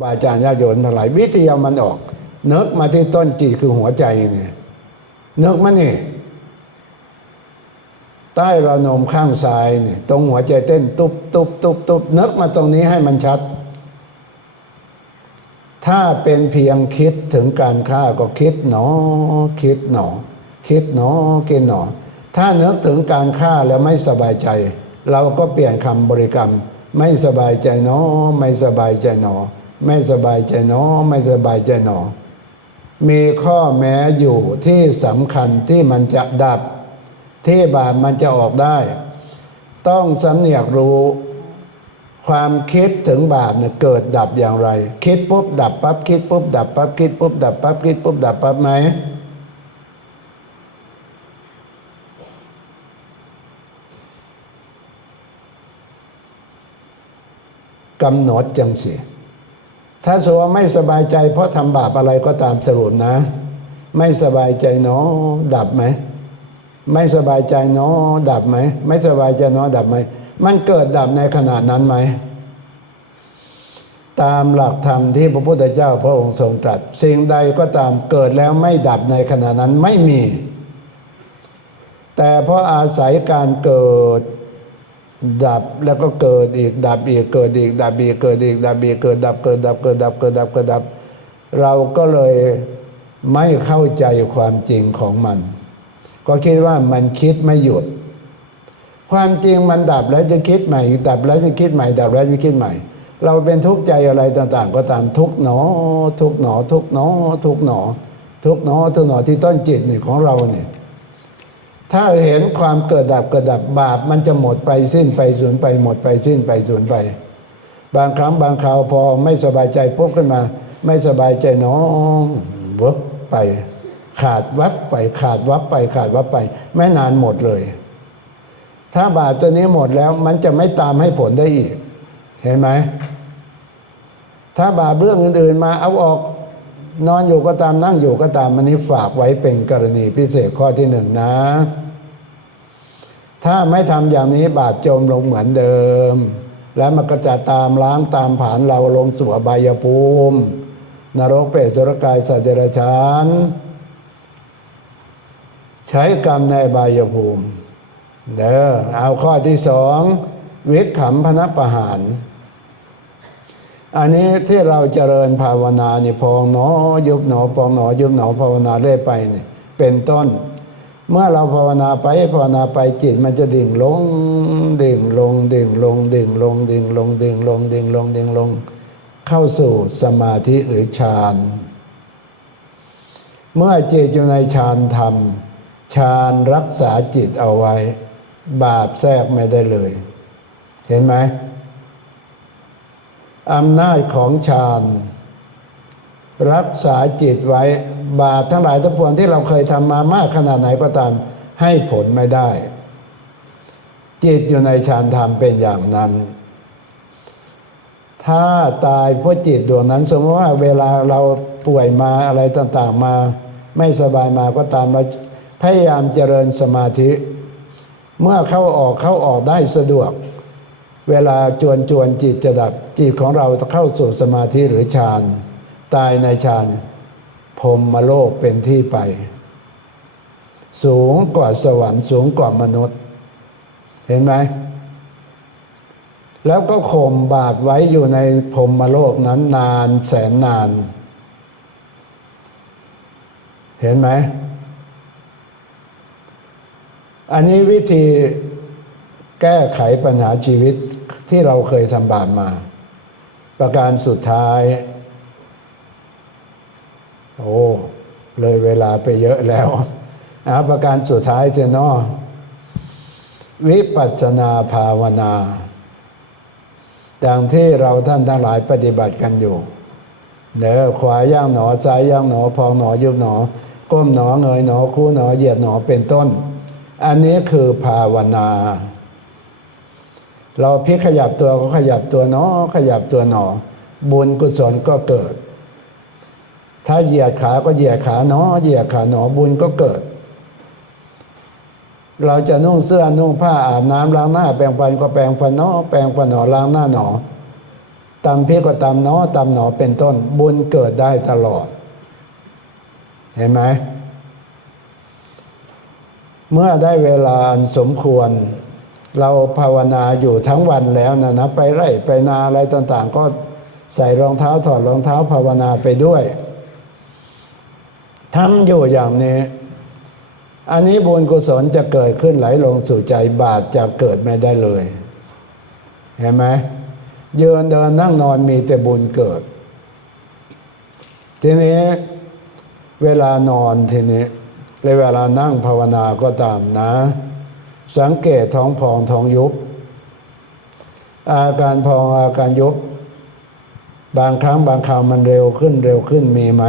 บาอาจารย์ญาโยมทั้งหลายวิธีเอามันออก เนึกมาที่ต้นจิตคือหัวใจเนี่ยเนึกมันนี่ใต้ราวนมข้างซ้ายเนี่ยตรงหัวใจเต้นตุบตุบตุบตุบนึกมาตรงนี้ให้มันชัด ถ้าเป็นเพียงคิดถึงการฆ่าก็คิดหนอ คิดหนอ คิดหนอคิดหนอ ถ้านึกถึงการฆ่าแล้วไม่สบายใจ เราก็เปลี่ยนคำบริกรรม ไม่สบายใจหนอ ไม่สบายใจหนอ ไม่สบายใจหนอไม่สบายใจหนอ มีข้อแม้อยู่ที่สำคัญที่มันจะดับ ที่บาปมันจะออกได้ ต้องสำเนียกรู้ความคิดถึงบาปเนี่ยเกิดดับอย่างไร คิดปุ๊บดับปั๊บคิดปุ๊บดับปั๊บคิดปุ๊บดับปั๊บคิดปุ๊บดับปั๊บไหมกำหนดจังสิ ถ้าสวไม่สบายใจ เพราะทำบาปอะไรก็ตามสรุปนะ ไม่สบายใจเนาะดับไหม ไม่สบายใจเนาะดับไหม ไม่สบายใจเนาะดับไหม มันเกิดดับในขณะนั้นไหม ตามหลักธรรมที่พระพุทธเจ้าพระองค์ทรงตรัส สิ่งใดก็ตามเกิดแล้วไม่ดับในขณะนั้นไม่มี แต่เพราะอาศัยการเกิด ดับแล้วก็เกิดอีก ดับอีกเกิดอีก ดับอีกเกิดอีก ดับอีกเกิดดับเกิดดับเกิดดับเกิดดับเกิดดับ เราก็เลยไม่เข้าใจความจริงของมัน ก็คิดว่ามันคิดไม่หยุด ความจริงมันดับแล้วจะคิดใหม่ ดับแล้วจะคิดใหม่ ดับแล้วจะคิดใหม่ เราเป็นทุกข์ใจอะไรต่าง ๆ ก็ตามทุกหนอ ทุกหนอ ทุกหนอ ทุกหนอ ทุกหนอทุกหนอที่ต้นจิตนี่ของเราเนี่ย ถ้าเห็นความเกิดดับเกิดดับบาปมันจะหมดไปสิ้นไปสูญไปหมดไปสิ้นไปสูญไป บางครั้งบางคราวพอไม่สบายใจปุ๊บขึ้นมา ไม่สบายใจน้องวบไป ขาดวับไป ขาดวับไป ขาดวับไป ไม่นานหมดเลย ถ้าบาปตัวนี้หมดแล้วมันจะไม่ตามให้ผลได้อีก เห็นไหมถ้าบาปเรื่องอื่นๆมาเอาออกนอนอยู่ก็ตามนั่งอยู่ก็ตามมันนี้ฝากไว้เป็นกรณีพิเศษข้อที่หนึ่งนะ ถ้าไม่ทำอย่างนี้บาปจมลงเหมือนเดิม แล้วมันก็จะตามล้างตามผ่านเราลงสู่อบายภูมิ นรกเปรตสุรกายสัตว์เดรัจฉานใช้กรรมในบายภูมิ เด้อเอาข้อที่สองวิขำพนประหารอันนี้ที่เราเจริญภาวนาเนี่ยพองหนอยุบหนอพองหนอยุบหนอภาวนาเรื่อยไปเนี่ยเป็นต้น เมื่อเราภาวนาไปภาวนาไปจิตมันจะดิ่งลงดิ่งลงดิ่งลงดิ่งลงดิ่งลงดิ่งลงดิ่งลงดิ่งลง เข้าสู่สมาธิหรือฌานเมื่อจิตอยู่ในฌานธรรมฌานรักษาจิตเอาไว้ บาปแทรกไม่ได้เลย เห็นไหมอำนาจของฌานรักษาจิตไว้ บาปทั้งหลายทั้งปวงที่เราเคยทำมามากขนาดไหนก็ตามให้ผลไม่ได้ จิตอยู่ในฌานธรรมเป็นอย่างนั้น ถ้าตายเพราะจิตดวงนั้น สมมติว่าเวลาเราป่วยมาอะไรต่างๆมา ไม่สบายมาก็ตามเราพยายามเจริญสมาธิ เมื่อเข้าออกเข้าออกได้สะดวก เวลาจวนจวนจิตจะดับจิตของเราจะเข้าสู่สมาธิหรือฌานตายในฌาน พรหมโลกเป็นที่ไป สูงกว่าสวรรค์สูงกว่ามนุษย์ เห็นไหม แล้วก็ข่มบาปไว้อยู่ในพรหมโลกนั้นนานแสนนาน เห็นไหม อันนี้วิธีแก้ไขปัญหาชีวิตที่เราเคยทำบาปมา ประการสุดท้าย โอ้เลยเวลาไปเยอะแล้วอาประการสุดท้ายเจนอวิปัสนาภาวนาดังที่เราท่านทั้งหลายปฏิบัติกันอยู่เด้อขวาย่างหนอซ้ายย่างหนอพองหนอยุบหนอ ก้มหนอเงยหนอคู่หนอเหยียดหนอเป็นต้น อันนี้คือภาวนา เราพลิกขยับตัวก็ขยับตัวหนอขยับตัวหนอ บุญกุศลก็เกิด ถ้าเหยียดขาก็เหยียดขาหนอเหยียดขาหนอบุญก็เกิด เราจะนุ่งเสื้อนุ่งผ้าอาบน้ำล้างหน้า แปรงฟันก็แปรงฟันหนอแปรงฟันหนอล้างหน้าหนอตามพี่ก็ตามหนอตามหนอเป็นต้น บุญเกิดได้ตลอด เห็นไหมเมื่อได้เวลาสมควร เราภาวนาอยู่ทั้งวันแล้วนะนะไปไร่ไปนาอะไรต่างๆ ก็ใส่รองเท้าถอดรองเท้าภาวนาไปด้วย ทำอยู่อย่างนี้ อันนี้บุญกุศลจะเกิดขึ้นไหลลงสู่ใจบาปจะเกิดไม่ได้เลย เห็นไหมยืนเดินนั่งนอนมีแต่บุญเกิด ทีนี้เวลานอนทีนี้และเวลานั่งภาวนาก็ตามนะ สังเกตท้องพองท้องยุบ อาการพองอาการยุบ บางครั้งบางคราวมันเร็วขึ้นเร็วขึ้นมีไหม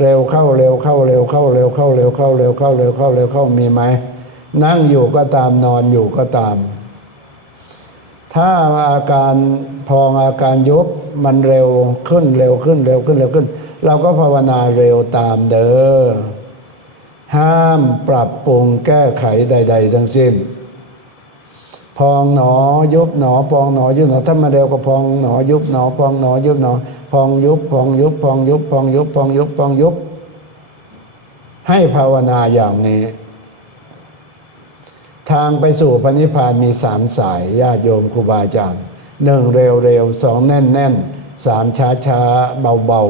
เร็วเข้าเร็วเข้าเร็วเข้าเร็วเข้าเร็วเข้าเร็วเข้าเร็วเข้าเร็วเข้ามีไหมนั่งอยู่ก็ตามนอนอยู่ก็ตาม ถ้าอาการพองอาการยุบมันเร็วขึ้นเร็วขึ้นเร็วขึ้นเร็วขึ้น เราก็ภาวนาเร็วตามเด้อห้ามปรับปรุงแก้ไขใด ๆ ทั้งสิ้น พองหนอยุบหนอพองหนอยุบหนอถ้ามาเร็วก็พองหนอยุบหนอพองหนอยุบหนอพองยุบพองยุบพองยุบพองยุบพองยุบพองยุบ ให้ภาวนาอย่างนี้ ทางไปสู่พระนิพพานมีสามสายญาติโยมครูบาอาจารย์หนึ่งเร็วเร็วสองแน่นแน่นสามช้าช้าเบาเบา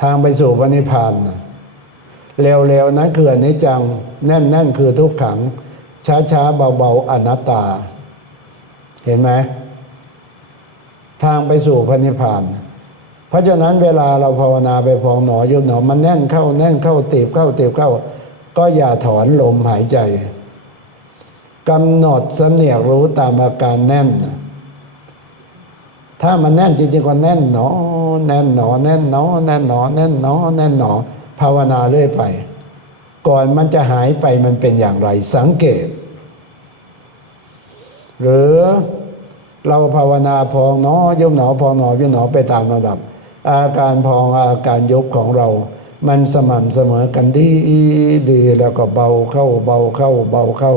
ทางไปสู่พระนิพพานเร็วเร็วนั้นคืออนิจจังแน่นแน่นคือทุกขัง ช้าช้าเบาเบาอนัตตา เห็นไหมทางไปสู่พระนิพพาน เพราะฉะนั้นเวลาเราภาวนาไปพองหนอยุบหนอมันแน่นเข้าแน่นเข้าตีบเข้าตีบเข้า ก็อย่าถอนลมหายใจกำหนดสำเนียกรู้ตามอาการแน่น ถ้ามันแน่นจริงๆก็แน่นหนอ แน่นหนอ แน่นหนอ แน่นหนอ แน่นหนอ แน่นหนอ ภาวนาเรื่อยไป ก่อนมันจะหายไปมันเป็นอย่างไรสังเกต หรือเราภาวนาพองหนอยุบหนอพองหนอยุบหนอไปตามระดับ อาการพองอาการยุบของเรา มันสม่ำเสมอกันดีดีแล้วก็เบาเข้าเบาเข้าเบาเข้า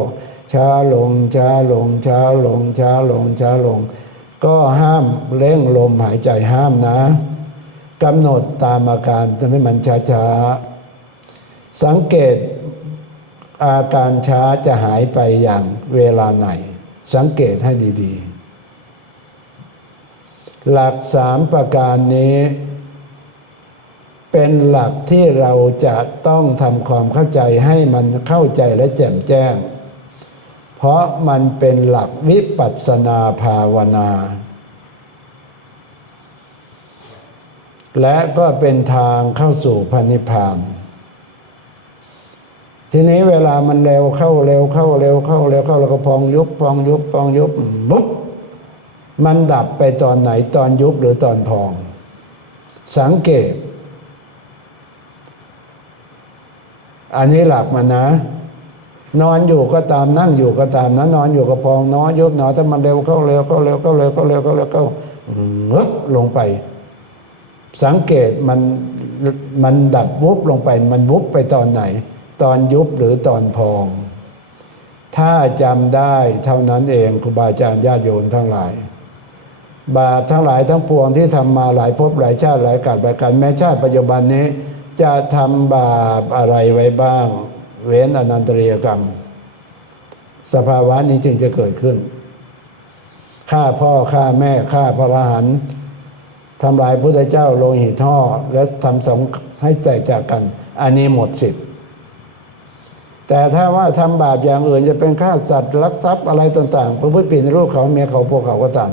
ช้าลงช้าลงช้าลงช้าลงช้าลง ก็ห้ามเร่งลมหายใจห้ามนะกำหนดตามอาการทำให้มันช้าช้าๆสังเกตอาการช้าจะหายไปอย่างเวลาไหน สังเกตให้ดีๆ หลักสามประการนี้ เป็นหลักที่เราจะต้องทำความเข้าใจให้มันเข้าใจและแจ่มแจ้ง เพราะมันเป็นหลักวิปัสสนาภาวนา และก็เป็นทางเข้าสู่พระนิพพาน ทีนี้เวลามันเร็วเข้าเร็วเข้าเร็วเข้าเร็วเข้าแล้วก็พองยุบพองยุบพองยุบปุ๊บมันดับไปตอนไหนตอนยุบหรือตอนพอง สังเกต อันนี้หลักมันนะ นอนอยู่ก็ตามนั่งอยู่ก็ตามนะนอนอยู่ก็พองนอนยุบหนอถ้ามันเร็วเข้าเร็วเข้าเร็วเข้าเร็วเข้าเร็วเข้าเร็วเข้าเงึกลงไป สังเกตมันมันดับวุบลงไป มันวุบไปตอนไหน ตอนยุบหรือตอนพอง ถ้าจำได้เท่านั้นเองครูบาอาจารย์ญาติโยมทั้งหลาย บาปทั้งหลายทั้งปวงที่ทำมาหลายภพหลายชาติหลายกาลหลายกันแม้ชาติปัจจุบันนี้ จะทำบาปอะไรไว้บ้าง เว้นอนันตริยกรรม สภาวะนี้จึงจะเกิดขึ้นฆ่าพ่อฆ่าแม่ฆ่าพระอรหันต์ทำลายพระเจ้าโลหิตท่อและทำสงให้แตกจากกัน อันนี้หมดสิทธิ์ แต่ถ้าว่าทำบาปอย่างอื่นจะเป็นฆ่าสัตว์ลักทรัพย์อะไรต่างๆประพฤติผิดในรูปเขาเมียเขาพวกเขาก็ตาม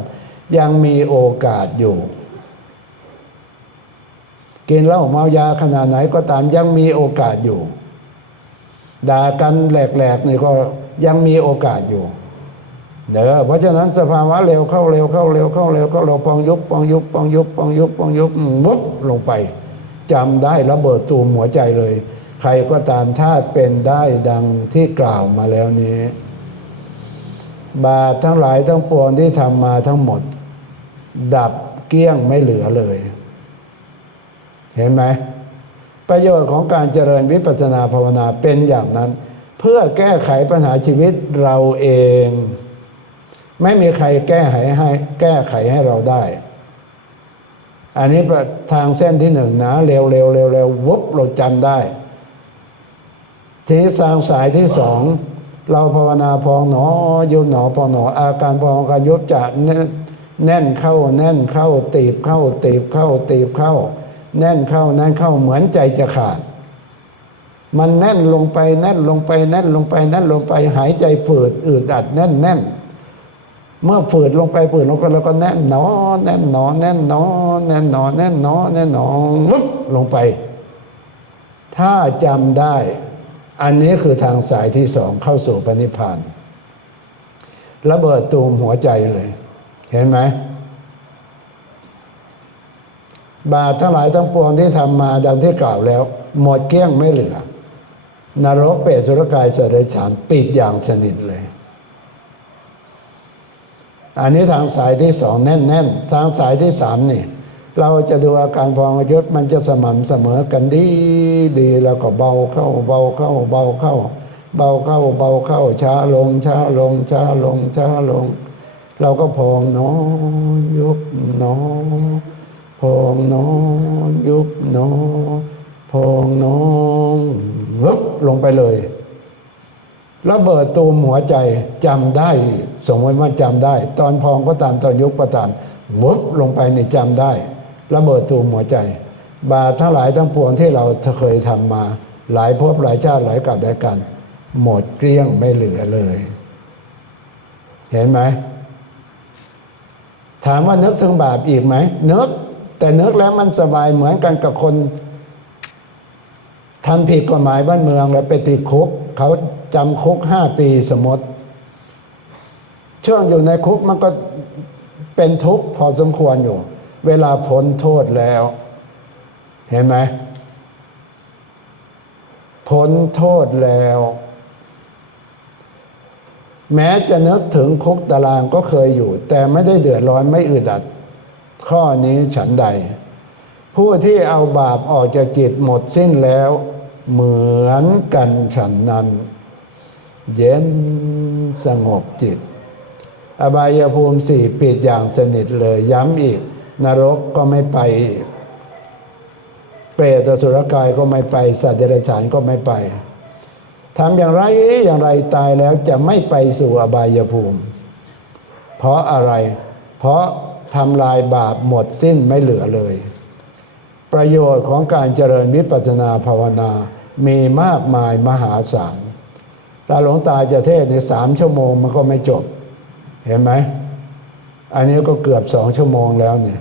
ยังมีโอกาสอยู่กินเหล้าเมายาขนาดไหนก็ตามยังมีโอกาสอยู่ด่ากันแหลกๆนี่ก็ยังมีโอกาสอยู่เด้อเพราะฉะนั้นสภาวะเร็วเข้าเร็วเข้าเร็วเข้าเร็วเข้าเร็วปองยุบปองยุบปองยุบปองยุบปองยุบมุบลงไปจำได้ระเบิดตูมหัวใจเลย ใครก็ตามถ้าเป็นได้ดังที่กล่าวมาแล้วนี้ บาปทั้งหลายทั้งปวงที่ทำมาทั้งหมด ดับเกลี้ยงไม่เหลือเลย เห็นไหม ประโยชน์ของการเจริญวิปัสสนาภาวนาเป็นอย่างนั้น เพื่อแก้ไขปัญหาชีวิตเราเอง ไม่มีใครแก้ไขให้แก้ไขให้เราได้อันนี้ทางเส้นที่หนึ่งนะ เร็วเร็วเร็วเร็ววุบเราจำได้ ทีนี้ทางสายที่สองเราภาวนาพองหนอยุบหนอพองหนอ อาการพองการยุบจะแน่นเข้าแน่นเข้าตีบเข้าตีบเข้าตีบเข้า แน่นเข้าแน่นเข้าเหมือนใจจะขาด มันแน่นลงไปแน่นลงไปแน่นลงไปแน่นลงไปหายใจฝืดอืดอัดแน่นแน่นเมื่อฝืดลงไปฝืดลงไปแล้วก็แน่นหนอแน่นหนอแน่นหนอแน่นหนอแน่นหนอแน่นหนอวุบลงไป ถ้าจำได้ อันนี้คือทางสายที่สองเข้าสู่ปณิพพานระเบิดตูมหัวใจเลย เห็นไหม บาปทั้งหลายทั้งปวงที่ทำมาดังที่กล่าวแล้ว หมดเกลี้ยงไม่เหลือ นรกเปรตสุรกายสัตว์เดรัจฉานปิดอย่างสนิทเลย อันนี้ทางสายที่สองแน่นๆทางสายที่สามนี่ เราจะดูอาการพองยุดมันจะสม่ำเสมอกันดีดีแล้วก็เบาเข้าเบาเข้าเบาเข้า เบาเข้าเบาเข้าช้าลงช้าลงช้าลงช้าลง เราก็พองหนอยุบหนอพองหนอยุบหนอพองหนอวึบลงไปเลยระเบิดตูมหัวใจจำได้ สมมติว่าจำได้ ตอนพองก็ตามตอนยุบก็ตามวึบลงไปในี่จำได้ ระเบิดตูมหัวใจ บาปทั้งหลายทั้งปวงที่เราเคยทำมา หลายภพหลายชาติหลายกับหลายกัน หมดเกลี้ยงไม่เหลือเลย เห็นไหมถามว่านึกถึงบาปอีกไหมนึกแต่นึกแล้วมันสบายเหมือนกันกับคนทำผิดกฎหมายบ้านเมืองแล้วไปติดคุก เขาจำคุกห้าปีสมมติ ช่วงอยู่ในคุกมันก็เป็นทุกข์พอสมควรอยู่ เวลาพ้นโทษแล้ว เห็นไหมพ้นโทษแล้ว แม้จะนึกถึงคุกตารางก็เคยอยู่ แต่ไม่ได้เดือดร้อนไม่อึดอัด ข้อนี้ฉันใด ผู้ที่เอาบาปออกจากจิตหมดสิ้นแล้ว เหมือนกันฉันนั้น เย็นสงบจิต อบายภูมิสี่ปิดอย่างสนิทเลยย้ำอีก นรกก็ไม่ไป เปรตสุรกายก็ไม่ไป สัตว์เดรัจฉานก็ไม่ไปทำอย่างไรอย่างไรตายแล้วจะไม่ไปสู่อบายภูมิ เพราะอะไร เพราะทำลายบาปหมดสิ้นไม่เหลือเลย ประโยชน์ของการเจริญวิปัสสนาภาวนา มีมากมายมหาศาลตาหลวงตาจะเทศในสามชั่วโมงมันก็ไม่จบ เห็นไหม อันนี้ก็เกือบสองชั่วโมงแล้วเนี่ย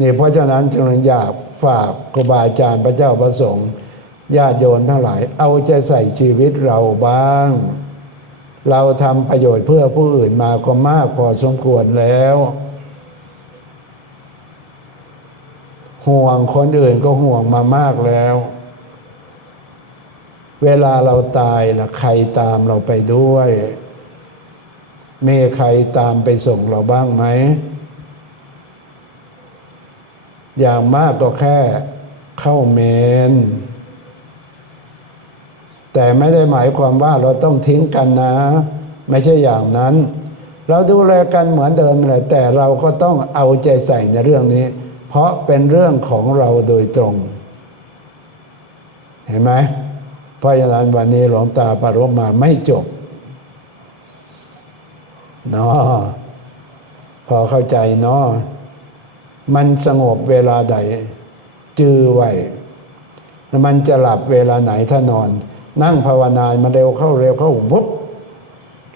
นี่เพราะฉะนั้นจึงอยากฝากครูบาอาจารย์พระเจ้าประสงค์ญาติโยมทั้งหลาย เอาใจใส่ชีวิตเราบ้าง เราทำประโยชน์เพื่อผู้อื่นมาก็มากพอสมควรแล้ว ห่วงคนอื่นก็ห่วงมามากแล้ว เวลาเราตายล่ะใครตามเราไปด้วยเมีใครตามไปส่งเราบ้างไหม อย่างมากก็แค่เข้าเมน แต่ไม่ได้หมายความว่าเราต้องทิ้งกันนะ ไม่ใช่อย่างนั้น เราดูแลกันเหมือนเดิมเลยแต่เราก็ต้องเอาใจใส่ในเรื่องนี้ เพราะเป็นเรื่องของเราโดยตรง เห็นไหมเพราะฉะนั้นวันนี้หลวงตาปารบมาไม่จบเนาะพอเข้าใจเนาะ มันสงบเวลาใด จื้อไว้แล้วมันจะหลับเวลาไหนถ้านอน นั่งภาวนามาเร็วเข้าเร็วเข้าวุบ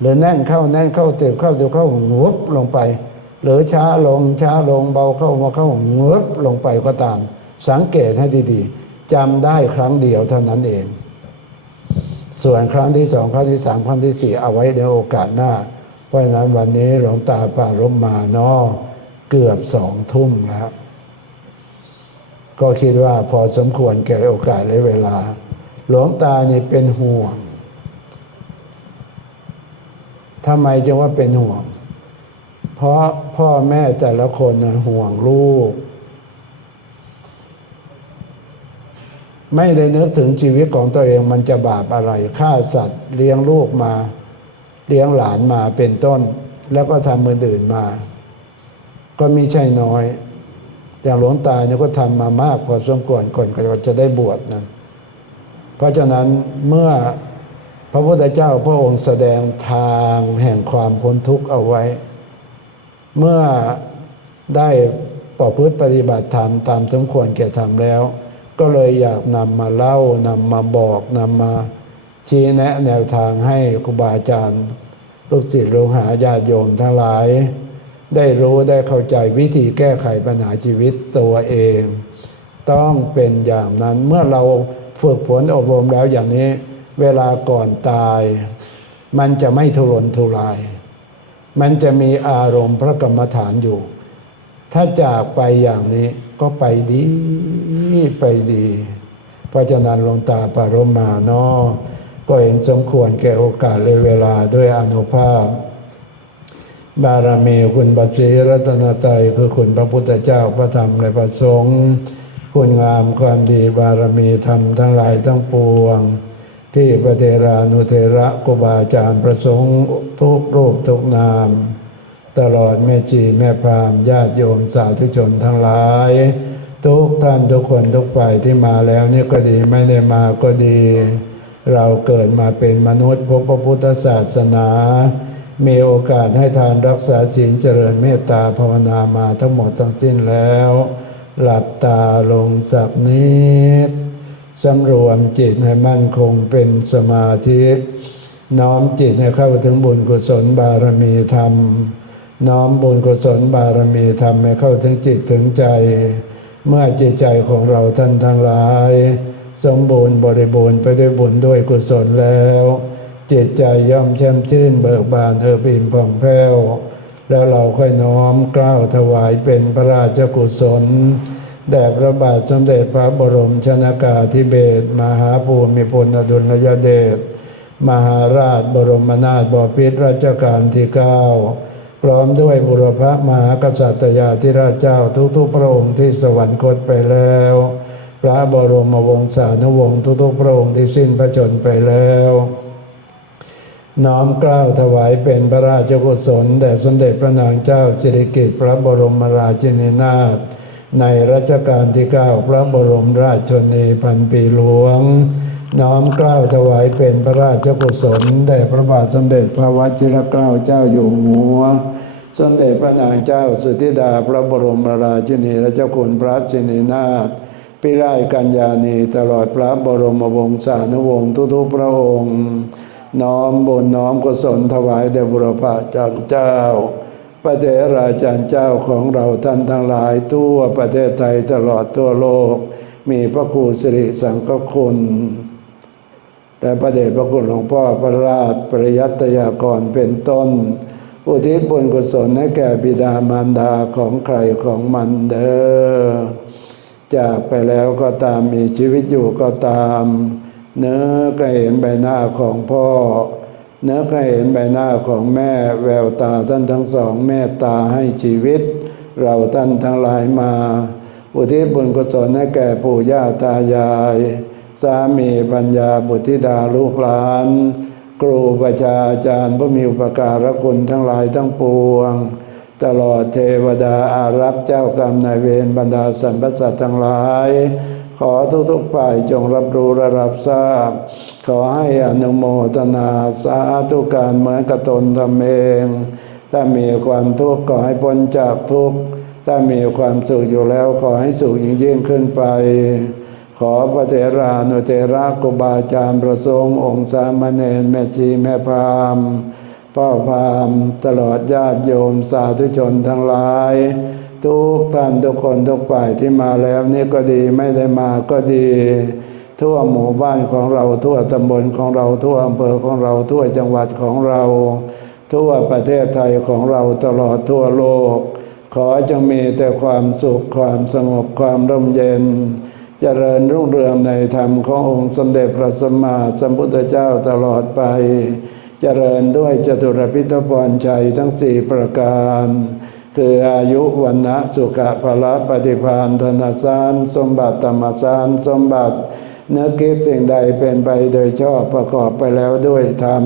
หรือแน่นเข้าแน่นเข้าเต็มเข้าเต็มเข้าวุบลงไป หรือช้าลงช้าลงเบาเข้ามาเข้าวุบลงไปก็ตาม สังเกตให้ดีๆจำได้ครั้งเดียวเท่านั้นเอง ส่วนครั้งที่สองครั้งที่สามครั้งที่สี่เอาไว้ในโอกาสหน้า เพราะฉะนั้นวันนี้หลวงตาป่ารบมาเนาะ เกือบสองทุ่มแล้วก็คิดว่าพอสมควรแก่โอกาสและเวลา หลวงตานี่เป็นห่วงทำไมจึงว่าเป็นห่วง เพราะพ่อแม่แต่ละคนนะห่วงลูก ไม่ได้นึกถึงชีวิตของตัวเองมันจะบาปอะไรฆ่าสัตว์เลี้ยงลูกมา เลี้ยงหลานมาเป็นต้น แล้วก็ทำมือื่นมา ก็ม่ใช่น้อย อย่างหลวงตาเนี่ยก็ทำมามากพอสมควรก่อนก็จะได้บวชนั้นเพราะฉะนั้นเมื่อพระพุทธเจ้าพระองค์แสดงทางแห่งความพ้นทุกข์เอาไว้ เมื่อได้ประพฤติปฏิบัติธรรมตามสมควรแก่ธรรมแล้ว ก็เลยอยากนำมาเล่านำมาบอกนำมาชี้แนะแนวทางให้ครูบาอาจารย์ ลูกศิษย์ลูกหาญาติโยมทั้งหลาย ได้รู้ได้เข้าใจวิธีแก้ไขปัญหาชีวิตตัวเอง ต้องเป็นอย่างนั้นเมื่อเราฝึกฝนอบรมแล้วอย่างนี้ เวลาก่อนตาย มันจะไม่ทุรนทุราย มันจะมีอารมณ์พระกรรมฐานอยู่ ถ้าจากไปอย่างนี้ก็ไปดีไปดี เพราะฉะนั้นหลวงตาปารมาเนาะก็เห็นสมควรแก่โอกาสและเวลาด้วยอนุภาพ บารมีคุณบัตรีรัตนตรัยคือคุณพระพุทธเจ้าพระธรรมและพระสงฆ์คุณงามความดีบารมีธรรมทั้งหลายทั้งปวง ที่พระเทรานุเทระกุบาอาจารย์ประสงค์ทุกรูปทุกนาม ตลอดแม่จีแม่พรามญาติโยมสาธุชนทั้งหลาย ทุกท่านทุกคนทุกฝ่ายที่มาแล้วนี่ก็ดีไม่ได้มาก็ดี เราเกิดมาเป็นมนุษย์พบพระพุทธศาสนา มีโอกาสให้ทานรักษาศีลเจริญเมตตาภาวนามาทั้งหมดทั้งสิ้นแล้ว หลับตาลงสักนิดสำรวมจิตให้มั่นคงเป็นสมาธิน้อมจิตให้เข้าถึงบุญกุศลบารมีธรรม น้อมบุญกุศลบารมีธรรมให้เข้าถึงจิตถึงใจ เมื่อจิตใจของเราท่านทั้งหลาย สมบูรณ์บริบูรณ์ไปด้วยบุญด้วยกุศลแล้ว จิตใจย่อมแช่มชื่นเบิกบานเอิบอิ่มผ่องแผ้ว แล้วเราค่อยน้อมกล้าวถวายเป็นพระราชกุศลแด่พระบาทสมเด็จพระบรมชนากาธิเบศมหาภูมิพลอดุลยเดชมหาราชบรมนาถบพิตรรัชกาลที่เก้าพร้อมด้วยบุรพมหากษัตริยาธิราชเจ้าทุกๆพระองค์ที่สวรรคตไปแล้ว พระบรมวงศานุวงศ์ทุกๆพระองค์ที่สิ้นพระชนไปแล้ว น้อมกล้าวถวายเป็นพระราชกุศลแด่สมเด็จพระนางเจ้าสิริกิติ์พระบรมราชินีนาถในรัชกาลที่เก้าพระบรมราชชนีพันปีหลวง น้อมกล้าวถวายเป็นพระราชกุศลแด่พระบาทสมเด็จพระวชิรเกล้าเจ้าอยู่หัว สมเด็จพระนางเจ้าสุธิดาพระบรมราชินีและเจ้าคุณพระชินีนาถพิไลกัญญาณีตลอดพระบรมวงศานุวงศ์ทุกๆพระองค์ น้อมบุญน้อมกุศลถวายแด่บุรพาจารย์เจ้า พระเถราจารย์เจ้าของเราท่านทั้งหลายทั่วประเทศไทยตลอดทั่วโลก มีพระครูสิริสังฆคุณและพระเดชพระคุณหลวงพ่อพระราชปริยัตยากรเป็นต้นอุทิศบุญกุศลให้แก่บิดามารดาของใครของมันเด้อจากไปแล้วก็ตามมีชีวิตอยู่ก็ตาม เนื้อก็เห็นใบหน้าของพ่อ เนื้อก็เห็นใบหน้าของแม่ แววตาท่านทั้งสองแม่ตาให้ชีวิต เราท่านทั้งหลายมา อุทิศบุญกุศลให้แก่ปู่ย่าตายาย สามีปัญญาบุตรธิดาลูกหลาน ครูประชาอาจารย์ผู้มีอุปการะคุณทั้งหลายทั้งปวง ตลอดเทวดาอารักษ์เจ้ากรรมนายเวรบรรดาสรรพสัตว์ทั้งหลาย ขอทุกๆฝ่ายจงรับรู้และรับทราบ ขอให้อนุโมทนาสาธุการเหมือนกับตนทำเองถ้ามีความทุกข์ขอให้พ้นจากทุกข์ถ้ามีความสุขอยู่แล้วขอให้สุขยิ่งยิ่งขึ้นไป ขอพระเถรานุเถระกุบาอาจารย์ประสงค์องค์สามเณรแม่ชีแม่พราหมณ์ พ่อพามตลอดญาติโยมสาธุชนทั้งหลาย ทุกท่านทุกคนทุกฝ่ายที่มาแล้วนี่ก็ดีไม่ได้มาก็ดี ทั่วหมู่บ้านของเราทั่วตำบลของเราทั่วอำเภอของเราทั่วจังหวัดของเรา ทั่วประเทศไทยของเราตลอดทั่วโลก ขอจงมีแต่ความสุขความสงบความร่มเย็นเจริญรุ่งเรืองในธรรมขององค์สมเด็จพระสัมมาสัมพุทธเจ้าตลอดไป เจริญด้วยจตุรพิทพรชัยทั้งสี่ประการ คืออายุวันนะสุขะพละปฏิภาณธนสารสมบัติธรรมสารสมบัติเนื้อคิดสิ่งใดเป็นไปโดยชอบประกอบไปแล้วด้วยธรรม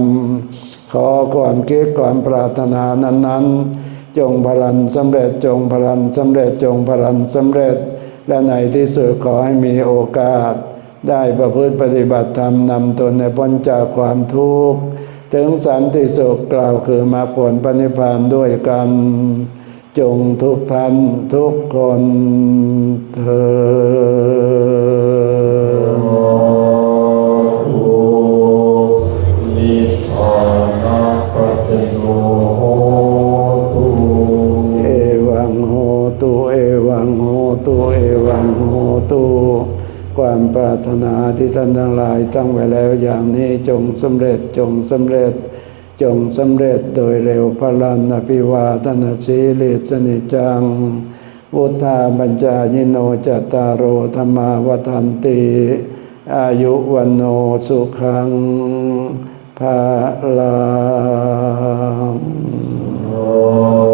ขอความคิดความปรารถนานั้น ๆ จงพลันสำเร็จจงพลันสำเร็จจงพลันสำเร็จ และในที่สุดขอให้มีโอกาส ได้ประพฤติปฏิบัติธรรมนำตนในพ้นจากความทุกข์ ถึงสันติสุขกล่าวคือมาผลปณิพพานด้วยกัน จงทุกท่านทุกคนเธอญนิพพานัปัจจโยโหตุเอวังโหตุ ความปรารถนาที่ท่านทั้งหลายตั้งไว้แล้วอย่างนี้จงสำเร็จจงสำเร็จ จงสำเร็จโดยเร็วพลันอภิวาทนาชีลิสนิจังวุธาบัญจายิโนจตารโรธรรมาวทันติ อายุวันโนสุขังภาลัง